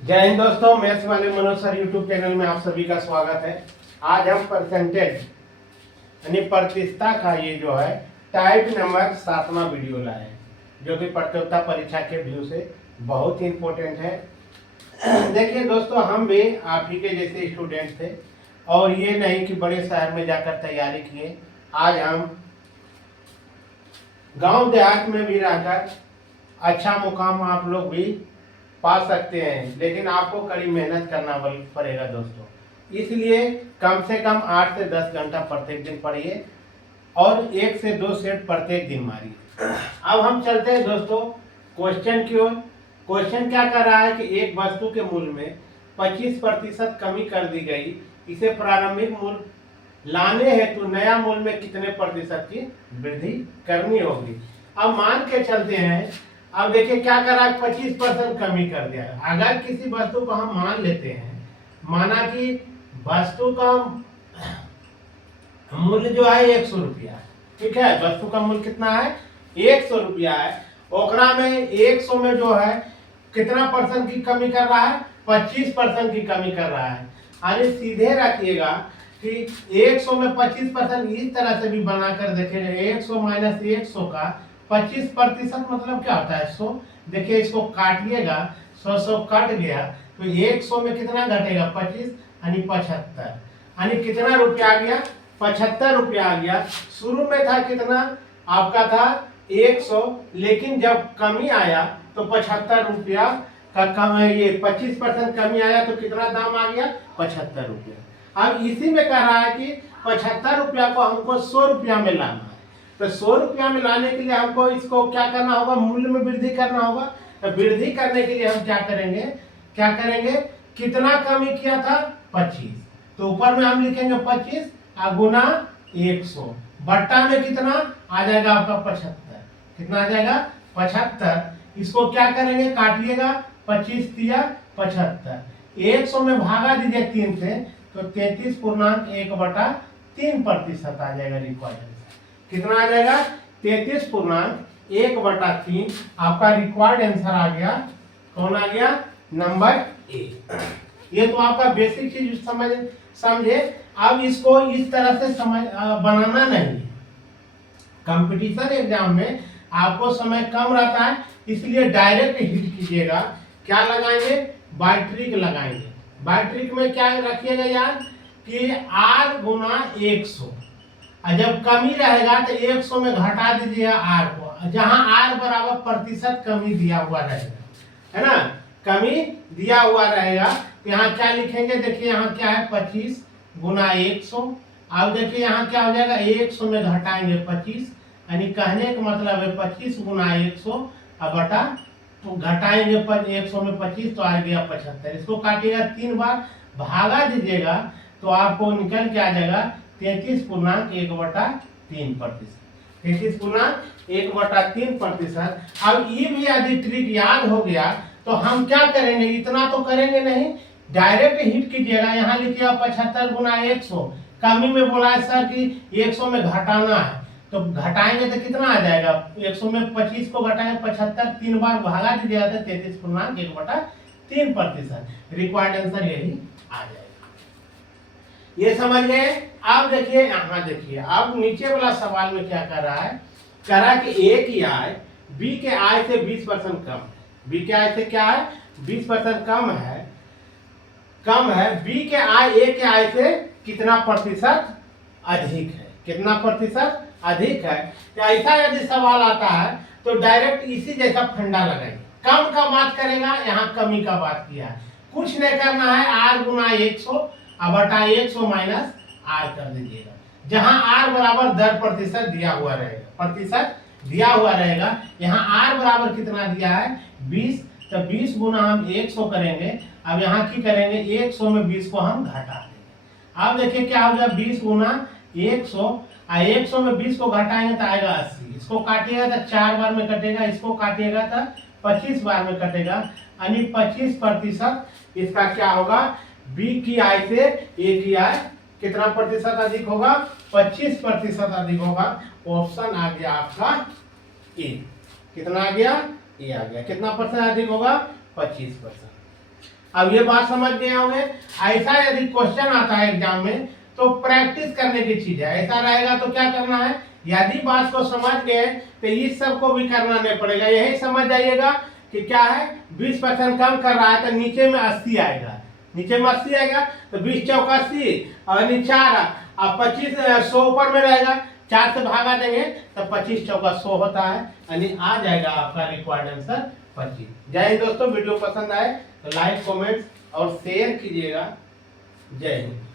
जय हिंद दोस्तों, मैथ्स वाले मनोज सर यूट्यूब चैनल में आप सभी का स्वागत है। आज हम परसेंटेज यानी प्रतिशतता का ये जो है टाइप नंबर 7वां वीडियो लाए हैं, जो कि प्रतियोगिता परीक्षा के व्यू से बहुत ही इम्पोर्टेंट है। देखिए दोस्तों, हम भी आप ही के जैसे स्टूडेंट थे और ये नहीं कि बड़े शहर में जाकर तैयारी किए। आज हम गांव देहात में भी रहकर अच्छा मुकाम आप लोग भी पा सकते हैं, लेकिन आपको कड़ी मेहनत करना पड़ेगा दोस्तों। इसलिए कम से कम 8 से 10 घंटा प्रत्येक दिन पढ़िए और 1 से 2 सेट प्रत्येक दिन मारिए। अब हम चलते हैं दोस्तों क्वेश्चन की ओर। क्वेश्चन क्या कर रहा है कि एक वस्तु के मूल्य में 25% कमी कर दी गई, इसे प्रारंभिक मूल्य लाने हेतु नया मूल्य में कितने प्रतिशत की वृद्धि करनी होगी। अब मान के चलते हैं, अब देखिए क्या कर रहा है, 25% कमी कर दिया। अगर किसी वस्तु को हम मान लेते हैं, माना कि वस्तु का मूल्य जो है 100 रुपया, ठीक है, वस्तु का मूल्य कितना है 100 रुपया है। ओकरा में 100 में जो है कितना परसेंट की कमी कर रहा है, 25% की कमी कर रहा है। यानी सीधे रखिएगा कि 100 में 25% इस तरह से भी बनाकर देखेंगे। 100 माइनस 100 का 25% मतलब क्या होता है 100। देखिए इसको काटिएगा, 100 कट गया तो 100 में कितना घटेगा 25 यानी 75, यानी कितना रुपया आ गया 75 रुपया आ गया। शुरू में था कितना आपका था 100, लेकिन जब कमी आया तो 75 रुपया का कम, ये 25% कमी आया तो कितना दाम आ गया 75 रुपया। अब इसी में कह रहा है कि 75 रुपया को हमको 100 रुपया में लाना है। तो 100 रुपया में लाने के लिए हमको इसको क्या करना होगा, मूल्य में वृद्धि करना होगा। तो वृद्धि करने के लिए हम क्या करेंगे, कितना कमी किया था 25, तो ऊपर में हम लिखेंगे 25 गुना 100, बट्टा में कितना आ जाएगा आपका 75। कितना आ जाएगा 75। इसको क्या करेंगे, काटिएगा, 25 दिया 75, 100 में भागा दीजिए 3 से तो 33.1/3% आ जाएगा रिक्वायर्ड आंसर। कितना आ जाएगा 33.1/3 आपका रिक्वायर्ड आंसर आ गया। कौन आ गया, नंबर ए। ये तो आपका बेसिक चीज समझे। अब इसको इस तरह से बनाना नहीं। कंपटीशन एग्जाम में आपको समय कम रहता है, इसलिए डायरेक्ट हिट कीजिएगा। क्या लगाएंगे, बाय ट्रिक लगाएंगे। बाय ट्रिक में क्या रखिएगा यार कि r गुना 100, और जब कमी रहेगा तो 100 में घटा दीजिएगा r को, जहां r बराबर प्रतिशत कमी दिया हुआ रहेगा, है ना, कमी दिया हुआ रहेगा। तो यहाँ क्या लिखेंगे, देखिए यहाँ क्या है 25 गुना 100। अब देखिए यहाँ क्या हो जाएगा, 100 में घटाएंगे 25, यानी कहने का मतलब है 25 गुना 100 अब बटा, तो घटाएंगे 100 में 25 तो आ गया 75। इसको काटिएगा 3 बार, भागा दीजिएगा तो आपको निकल के आ जाएगा 33.1/3%। 33.1/3%। अब ये भी यदि ट्रिक याद हो गया तो हम क्या करेंगे, इतना तो करेंगे नहीं, डायरेक्ट हिट कीजिएगा। यहाँ लिखिएगा 75 गुना 100, कमी में बोला है सर कि 100 में घटाना है, तो घटाएंगे तो कितना आ जाएगा, 100 में 25 को घटाएंगे 75, 3 बार भागा दीजिएगा तो 33.1/3%। रिक्वायर्ड आंसर यही आ जाएगा। ये समझ गए। अब देखिए यहाँ देखिए, अब नीचे वाला सवाल में क्या कर रहा है, कह रहा है कि ए की आय बी के आय से 20% कम है। बी के आय से क्या है 20% कम है। बी के आय ए के आय से कितना प्रतिशत अधिक है, कितना प्रतिशत अधिक है। तो ऐसा यदि सवाल आता है तो डायरेक्ट इसी जैसा फंडा लगाइए। कम का बात करेगा, यहाँ कमी का बात किया है, कुछ नहीं करना है, r गुना 100 अब बटा 100 माइनस r कर दीजिएगा, जहां r बराबर 10% दिया हुआ रहेगा। यहाँ r बराबर कितना दिया है 20, तो 20 गुना हम 100 करेंगे। अब यहाँ की करेंगे 100 में 20 को हम घटा देंगे। अब देखिए क्या हो गया, 20 गुना 100, 100 में 20 को घटाएंगे तो आएगा 80। इसको काटिएगा तो 4 बार में कटेगा, इसको काटिएगा तो 25 बार में कटेगा, यानी 25% इसका क्या होगा, बी की आय से ए की आय कितना प्रतिशत अधिक होगा, 25% अधिक होगा। ऑप्शन आ गया आपका ए। कितना आ गया, ए आ गया। कितना परसेंट अधिक होगा, 25%। अब ये बात समझ गए होंगे। ऐसा यदि क्वेश्चन आता है एग्जाम में तो प्रैक्टिस करने की चीज है। ऐसा रहेगा तो क्या करना है, यदि बात को समझ गए तो इस सब को भी करना नहीं पड़ेगा। यही समझ जाइएगा कि क्या है 20% कम कर रहा है तो नीचे में 80 आएगा, नीचे में 80 आएगा तो 20 चौका 80 और 4 अब 25 100 ऊपर में रहेगा, 4 से भागा देंगे तो 25 चौका 100 होता है, यानी आ जाएगा आपका रिक्वायर्ड आंसर 25। जय हिंद दोस्तों, वीडियो पसंद आए तो लाइक कमेंट्स और शेयर कीजिएगा। जय हिंद।